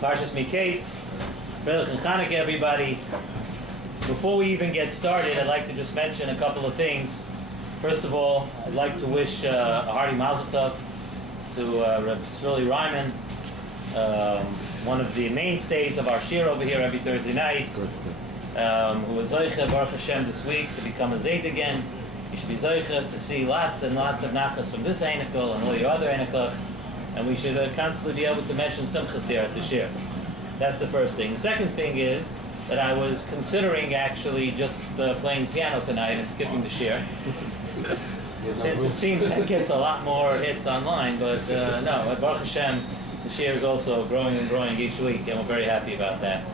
Parshas Mikeitz Shabbos Chanukah, everybody. Before we even get started, I'd like to just mention a couple of things. First of all, I'd like to wish a hearty mazel tov to Reb Shirley Ryman, one of the mainstays of our shir over here every Thursday night, who was Zoiche, Baruch Hashem, this week to become a Zayd again. You should be Zoiche to see lots and lots of nachas from this Einikol and all your other Einikol, and we should constantly be able to mention simchas here at the shir. That's the first thing. The second thing is that I was considering actually just playing piano tonight and skipping the shir. Since it seems that gets a lot more hits online, but no, at Baruch Hashem, the shir is also growing and growing each week, and we're very happy about that.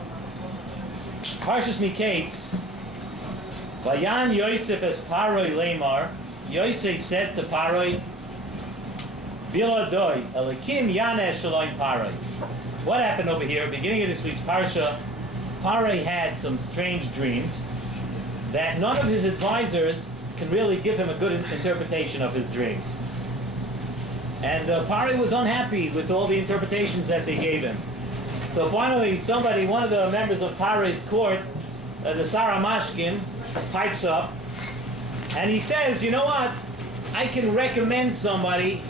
Parshas Mikeitz, Vayan Yosef es Paroi Lemar, Yosef said to Paroi, Biladoi, Elikim Yanesh Shalom Paroi. What happened over here? Beginning of this week's Parsha, Paroi had some strange dreams that none of his advisors can really give him a good interpretation of his dreams. And Paroi was unhappy with all the interpretations that they gave him. So finally, one of the members of Paroi's court, the Sarah Mashkin, pipes up, and he says, you know what? I can recommend somebody.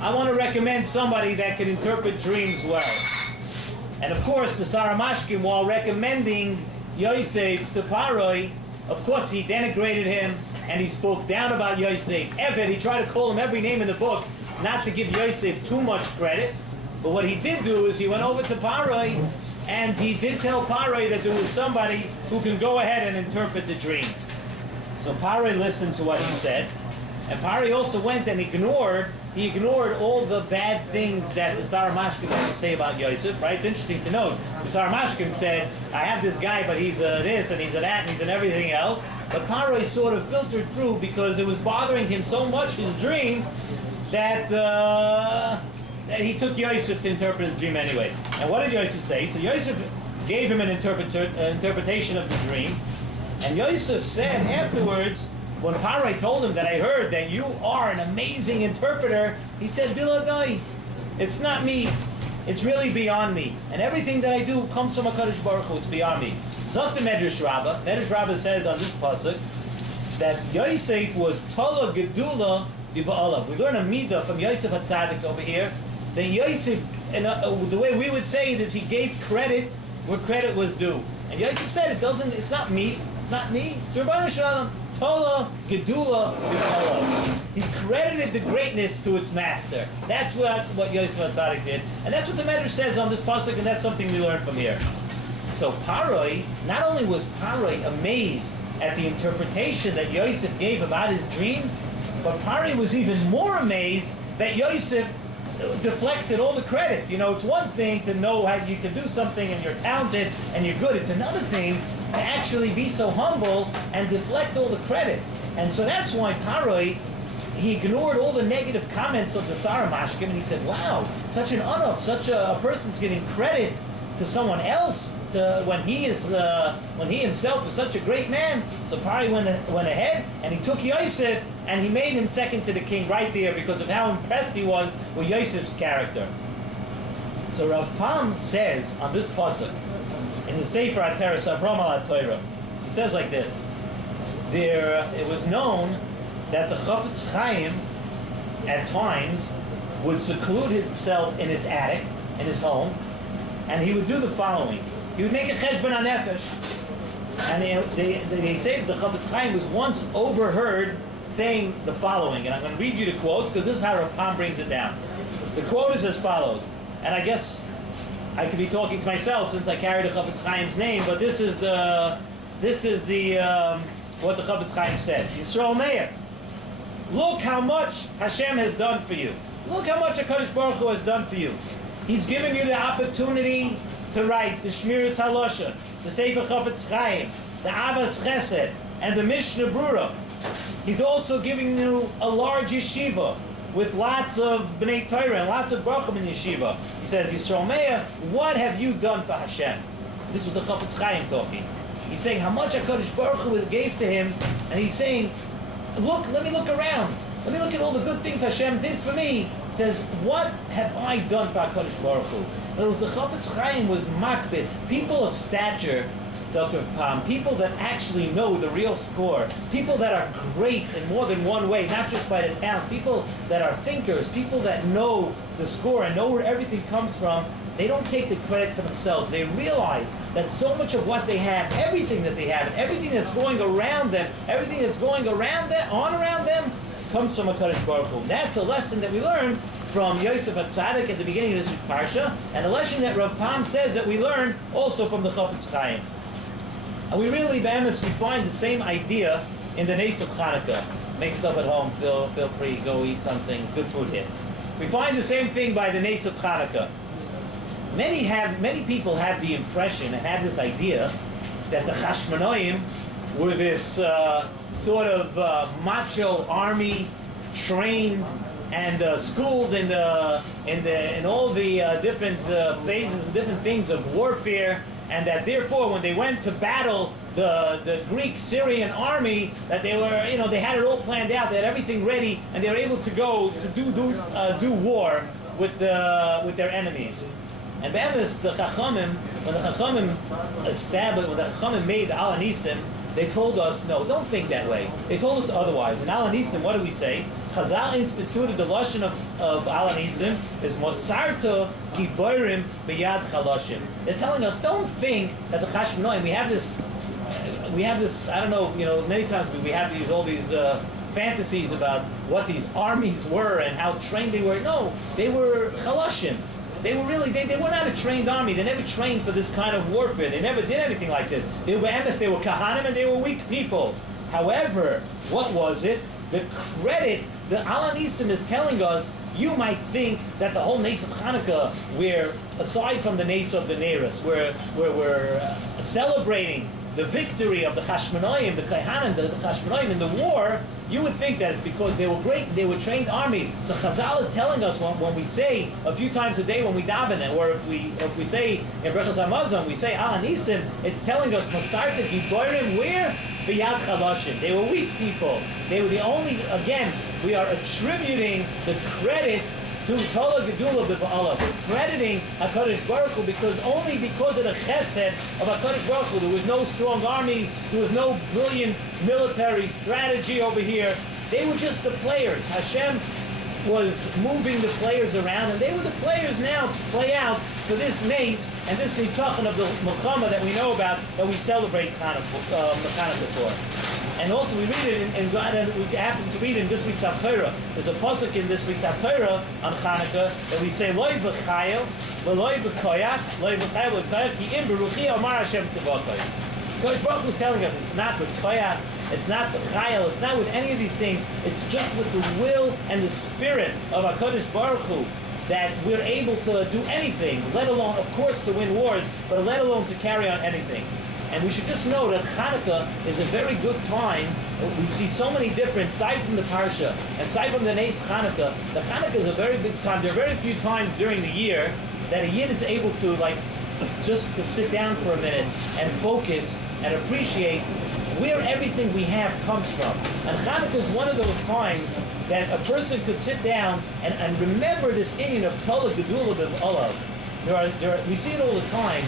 I want to recommend somebody that can interpret dreams well. And of course, the Sarah Mashkin, while recommending Yosef to Paroi, of course he denigrated him, and he spoke down about Yosef. Eved, he tried to call him every name in the book, not to give Yosef too much credit. But what he did do is he went over to Paroi, and he did tell Paroi that there was somebody who can go ahead and interpret the dreams. So Paroi listened to what he said, and Paroi also went and ignored all the bad things that the Sarah Mashkin had to say about Yosef, right? It's interesting to note. The Sarah Mashkin said, I have this guy, but he's a this, and he's a that, and he's an everything else. But Paroi sort of filtered through because it was bothering him so much, his dream, that he took Yosef to interpret his dream anyways. And what did Yosef say? So Yosef gave him an interpretation of the dream, and Yosef said afterwards, when Paroi told him that I heard that you are an amazing interpreter, he said, Biladai, it's not me. It's really beyond me. And everything that I do comes from HaKadosh Baruch Hu. It's beyond me. Zok the Medrash Rabbah. Medrash Rabbah says on this pasuk that Yosef was Tola Gedula B'Va'alav. We learn a midah from Yosef HaTzadik over here that Yosef, the way we would say it is he gave credit where credit was due. And Yosef said it's not me. It's not me. It's Rebbeinu Shalom. Tola Gedula B'Va'alav. He credited the greatness to its master. That's what Yosef HaTzadik did. And that's what the Medrash says on this pasuk, and that's something we learn from here. So Paroi, not only was Paroi amazed at the interpretation that Yosef gave about his dreams, but Paroi was even more amazed that Yosef deflected all the credit. You know, it's one thing to know how you can do something and you're talented and you're good. It's another thing to actually be so humble and deflect all the credit. And so that's why Paroi, he ignored all the negative comments of the Sarah Mashkim, and he said, wow, such an honor, such a person's giving credit to someone else when he himself is such a great man. So Paroi went ahead and he took Yosef and he made him second to the king right there because of how impressed he was with Yosef's character. So Rav Pam says on this pasuk in the Sefer HaTeres Avram al Torah, he says like this: it was known that the Chafetz Chaim at times would seclude himself in his attic, in his home, and he would do the following. He would make a cheshbon hanefesh, and they say that the Chafetz Chaim was once overheard saying the following, and I'm going to read you the quote because this is how Rav Pam brings it down. The quote is as follows, and I guess I could be talking to myself since I carry the Chafetz Chaim's name, but this is what the Chafetz Chaim said. Yisrael Meir, look how much Hashem has done for you. Look how much HaKadosh Baruch Hu has done for you. He's given you the opportunity to write the Shmiras Halosha, the Sefer Chafetz Chaim, the Avas Chesed, and the Mishnah Brura. He's also giving you a large yeshiva with lots of B'nai Torah and lots of Baruchim in yeshiva. He says, Yisrael Meir, what have you done for Hashem? This was the Chafetz Chaim talking. He's saying how much HaKadosh Baruch Hu gave to him, and he's saying, look, let me look around. Let me look at all the good things Hashem did for me. He says, what have I done for HaKadosh Baruch Hu? In other words, the Chafetz Chaim was makbid. People of stature, people that actually know the real score, people that are great in more than one way, not just by the talent, people that are thinkers, people that know the score and know where everything comes from, they don't take the credit for themselves. They realize that so much of what they have, everything that they have, and everything that's going around them, everything that's going around them, comes from HaKadosh Baruch Hu. That's a lesson that we learn from Yosef HaTzadik at the beginning of this week's Parsha, and a lesson that Rav Pam says that we learn also from the Chafetz Chaim. And we really, we find the same idea in the Nes of Chanukah. Make yourself at home, feel free, go eat something, good food here. We find the same thing by the Nes of Chanukah. Many people have the impression and have this idea that the Chashmonaim were this sort of macho army, trained and schooled in all the different phases and different things of warfare, and that therefore when they went to battle the Greek Syrian army, that they were, they had it all planned out, they had everything ready, and they were able to go to do war with their enemies. And Be'emes, the Chachamim, when the Chachamim made the Al Anisim, they told us, no, don't think that way. They told us otherwise. In Al Anisim, what do we say? Chazal instituted the lashon of Al Anisim is Mosarto Giborim B'yad Chalashim. They're telling us, don't think that the Chashmonaim, we have this, I don't know, many times we have all these fantasies about what these armies were and how trained they were. No, they were Chalashim. They were not a trained army. They never trained for this kind of warfare. They never did anything like this. They were emes, they were kahanim, and they were weak people. However, what was it? The credit, the Al Anisim is telling us, you might think that the whole Nes of Chanukah, where aside from the Nes of the Neris, where we're celebrating the victory of the Chashmonaim, the Kaihanim, the Chashmonaim in the war, you would think that it's because they were great, they were trained army. So Chazal is telling us when we say a few times a day when we daven it, or if we say in Brachas Hamazon, we say Al Anisim, it's telling us Masarta Giborim, where? B'yad Chalashim. They were weak people. They were the only, again, we are attributing the credit to Tola Gedula B'Ba'ala. We're crediting HaKadosh Baruch Hu because of the chesed of HaKadosh Baruch Hu. There was no strong army, there was no brilliant military strategy over here. They were just the players. Hashem was moving the players around, and they were the players now to play out for this Nes and this Nitzachon of the Milchama that we know about, that we celebrate Chanukah for. And also we read it and we happen to read in this week's Haftarah. There's a pasuk in this week's Haftarah on Chanukah that we say Loi v'chayel, v'loi v'koyach, loi v'chayel v'koyach, ki im beruchi amar Hashem tzivakos. Kodesh Baruch Hu is telling us it's not with koyach, it's not with chayel, it's not with any of these things. It's just with the will and the spirit of HaKadosh Baruch Hu that we're able to do anything, let alone, of course, to win wars, but let alone to carry on anything. And we should just know that Chanukah is a very good time. We see so many different, aside from the Parsha, and aside from the Nes Chanukah, the Chanukah is a very good time. There are very few times during the year that a Yid is able to, just to sit down for a minute and focus and appreciate where everything we have comes from. And Chanukah is one of those times that a person could sit down and remember this inyan of Tola Gedula B'Olav. We see it all the time.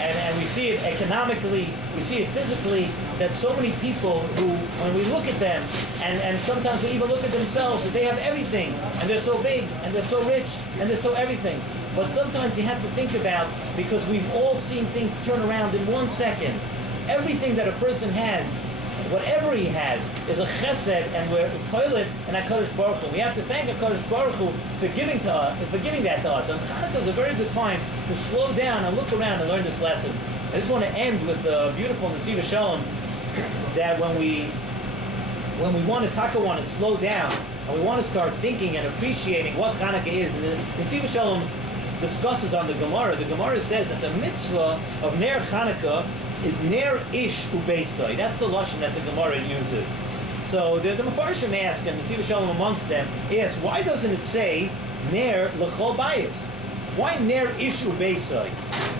And we see it economically, we see it physically, that so many people who, when we look at them, and sometimes we even look at themselves, that they have everything, and they're so big, and they're so rich, and they're so everything. But sometimes you have to think about, because we've all seen things turn around in 1 second. Everything that a person has, whatever he has, is a chesed, and we're toilet and HaKadosh Baruch Hu. We have to thank HaKadosh Baruch Hu for giving that to us. And Chanukah is a very good time to slow down and look around and learn this lesson. I just want to end with a beautiful Nesiv Shalom, that when we want to slow down, and we want to start thinking and appreciating what Chanukah is, and Nesiv Shalom discusses on the Gemara says that the mitzvah of Ner Chanukah is Ner Ish Ubeisai. That's the lashon that the Gemara uses. So the Mefarshim ask, and Nesiv Shalom amongst them, asks, why doesn't it say Ner L'chol Bayis? Why Ner Ish Ubeisai?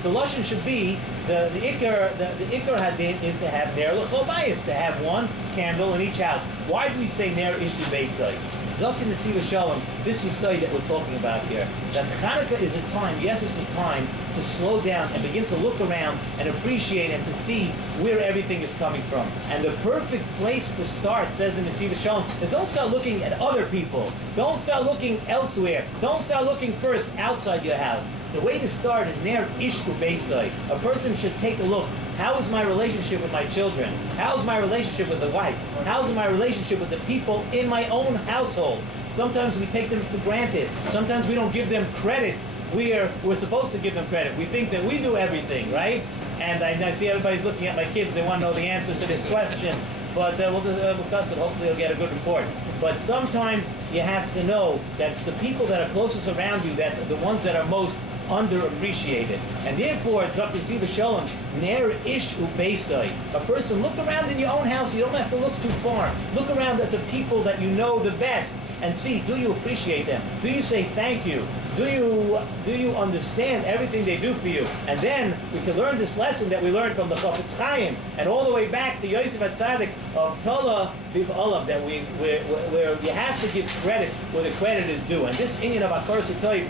The lashon should be the ikar hadin is to have Ner L'chol Bayis, to have one candle in each house. Why do we say Ner Ish Ubeisai? Zokin Nesiva Shalom, this Yisai that we're talking about here, that Chanukah is a time, yes, it's a time to slow down and begin to look around and appreciate and to see where everything is coming from. And the perfect place to start, says in Nesiva Shalom, is don't start looking at other people. Don't start looking elsewhere. Don't start looking first outside your house. The way to start is near Ishku Beisai. A person should take a look. How is my relationship with my children? How is my relationship with the wife? How is my relationship with the people in my own household? Sometimes we take them for granted. Sometimes we don't give them credit. We're supposed to give them credit. We think that we do everything, right? And I see everybody's looking at my kids. They want to know the answer to this question. But we'll discuss it. Hopefully they'll get a good report. But sometimes you have to know that it's the people that are closest around you, that the ones that are most underappreciated. And therefore, it's up to Siva Shalom, Ner Ish Ubeisai. A person, look around in your own house. You don't have to look too far. Look around at the people that you know the best and see, do you appreciate them? Do you say thank you? Do you understand everything they do for you? And then we can learn this lesson that we learned from the Chafetz Chaim and all the way back to Yosef HaTzadik of Tola Viv Olav, that where you have to give credit where the credit is due. And this inyan of Akar Satoiv,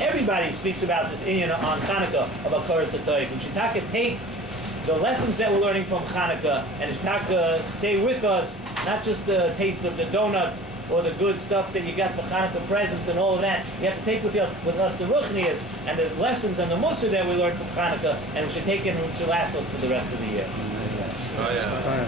everybody speaks about this inyan on Chanukah of Akar Satoiv. We should take the lessons that we're learning from Chanukah and stay with us, not just the taste of the donuts or the good stuff that you got for Chanukah presents and all of that. You have to take with us the Ruchnias and the lessons and the Mussar that we learned from Chanukah, and we should take it and it should last us for the rest of the year. Oh, yeah.